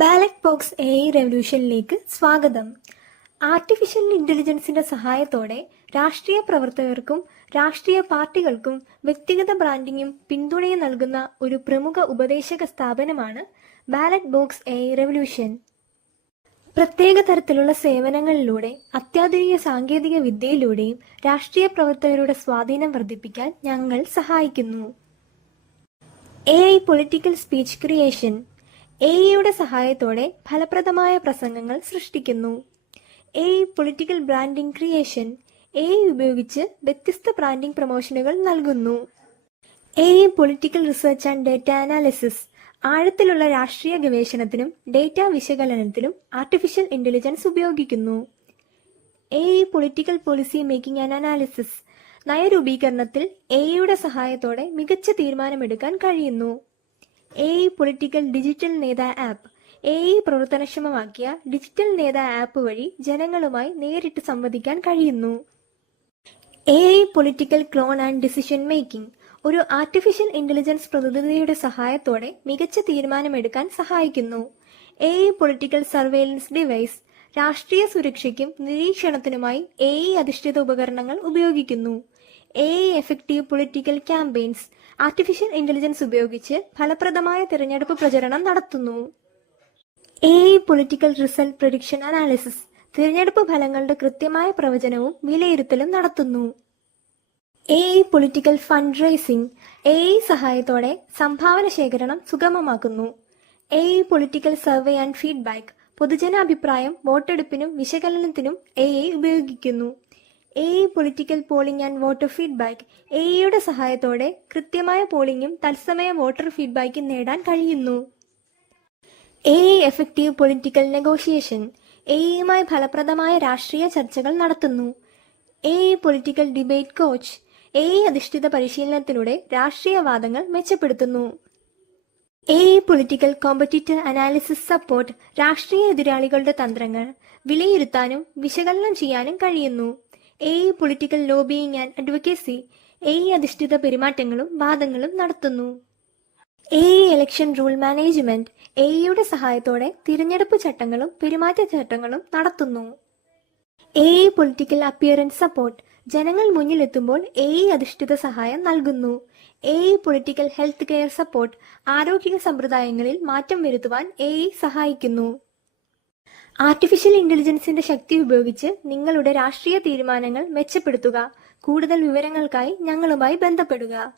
Ballot box AI റെവല്യൂഷനിലേക്ക് സ്വാഗതം. Artificial ഇന്റലിജൻസിന്റെ സഹായത്തോടെ രാഷ്ട്രീയ പ്രവർത്തകർക്കും രാഷ്ട്രീയ പാർട്ടികൾക്കും വ്യക്തിഗത ബ്രാൻഡിങ്ങും പിന്തുണയും നൽകുന്ന ഒരു പ്രമുഖ ഉപദേശക സ്ഥാപനമാണ് ബാലറ്റ് ബോക്സ് AI റെവല്യൂഷൻ. പ്രത്യേക തരത്തിലുള്ള സേവനങ്ങളിലൂടെ അത്യാധുനിക സാങ്കേതിക വിദ്യയിലൂടെയും രാഷ്ട്രീയ പ്രവർത്തകരുടെ സ്വാധീനം വർദ്ധിപ്പിക്കാൻ ഞങ്ങൾ സഹായിക്കുന്നു. AI political speech creation. AI സഹായത്തോടെ ഫലപ്രദമായ പ്രസംഗങ്ങൾ സൃഷ്ടിക്കുന്നു. AI political branding creation. AI ഉപയോഗിച്ച് വ്യത്യസ്ത ബ്രാൻഡിംഗ് പ്രൊമോഷനുകൾ നൽകുന്നു. AI political research and data analysis. ആഴത്തിലുള്ള രാഷ്ട്രീയ ഗവേഷണത്തിനും ഡേറ്റ വിശകലനത്തിനും ആർട്ടിഫിഷ്യൽ ഇന്റലിജൻസ് ഉപയോഗിക്കുന്നു. AI political policy making and analysis. നയരൂപീകരണത്തിൽ AI സഹായത്തോടെ മികച്ച തീരുമാനമെടുക്കാൻ കഴിയുന്നു. AI political digital Neta app. AI പ്രവർത്തനക്ഷമമാക്കിയ ഡിജിറ്റൽ നേതാ ആപ്പ് വഴി ജനങ്ങളുമായി നേരിട്ട് സംവദിക്കാൻ കഴിയുന്നു. AI political clone and decision making. ഒരു ആർട്ടിഫിഷ്യൽ ഇന്റലിജൻസ് പ്രതിനിധിയുടെ സഹായത്തോടെ മികച്ച തീരുമാനമെടുക്കാൻ സഹായിക്കുന്നു. AI political surveillance device. രാഷ്ട്രീയ സുരക്ഷയ്ക്കും നിരീക്ഷണത്തിനുമായി AI അധിഷ്ഠിത ഉപകരണങ്ങൾ ഉപയോഗിക്കുന്നു. AI effective political campaigns. Artificial intelligence ഉപയോഗിച്ച് ഫലപ്രദമായ തിരഞ്ഞെടുപ്പ് പ്രചരണം നടത്തുന്നു. AI political result prediction analysis. തിരഞ്ഞെടുപ്പ് ഫലങ്ങളുടെ കൃത്യമായ പ്രവചനവും വിലയിരുത്തലും നടത്തുന്നു. AI political fund raising. AI സഹായത്തോടെ സംഭാവന ശേഖരണം സുഗമമാക്കുന്നു. AI political survey and feedback. പൊതുജനാഭിപ്രായം വോട്ടെടുപ്പിനും വിശകലനത്തിനും AI ഉപയോഗിക്കുന്നു. AI political polling and voter feedback. AI സഹായത്തോടെ കൃത്യമായ പോളിംഗും തത്സമയ വോട്ടർ ഫീഡ്ബാക്കും നേടാൻ കഴിയുന്നു. AI effective political negotiation. AI ഫലപ്രദമായ രാഷ്ട്രീയ ചർച്ചകൾ നടത്തുന്നു. AI political debate coach. AI അധിഷ്ഠിത പരിശീലനത്തിലൂടെ രാഷ്ട്രീയവാദങ്ങൾ മെച്ചപ്പെടുത്തുന്നു. AI political competitor analysis support. രാഷ്ട്രീയ എതിരാളികളുടെ തന്ത്രങ്ങൾ വിലയിരുത്താനും വിശകലനം ചെയ്യാനും കഴിയുന്നു. AI political lobbying and advocacy. AI അധിഷ്ഠിത പെരുമാറ്റങ്ങളും വാദങ്ങളും നടത്തുന്നു. AI election rule management. AI സഹായത്തോടെ തിരഞ്ഞെടുപ്പ് ചട്ടങ്ങളും പെരുമാറ്റച്ചട്ടങ്ങളും നടത്തുന്നു. AI political appearance support. ജനങ്ങൾ മുന്നിലെത്തുമ്പോൾ AI അധിഷ്ഠിത സഹായം നൽകുന്നു. AI political health care support. ആരോഗ്യ സമ്പ്രദായങ്ങളിൽ മാറ്റം വരുത്തുവാൻ AI സഹായിക്കുന്നു. ആർട്ടിഫിഷ്യൽ ഇന്റലിജൻസിന്റെ ശക്തി ഉപയോഗിച്ച് നിങ്ങളുടെ രാഷ്ട്രീയ തീരുമാനങ്ങൾ മെച്ചപ്പെടുത്തുക. കൂടുതൽ വിവരങ്ങൾക്കായി ഞങ്ങളുമായി ബന്ധപ്പെടുക.